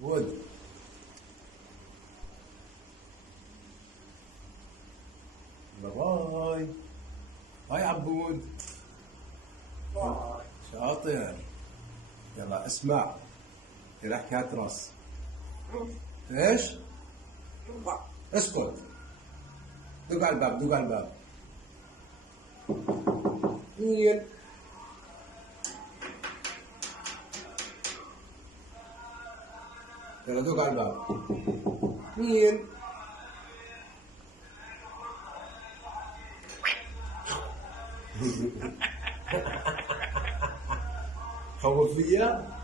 بود. باي باي عبود. شاطر. يلا اسمع كده حكاية راس. ايش؟ اسكت. دق على الباب دق على الباب. مين؟ يلا دق على الباب. مين؟ خوف فيا؟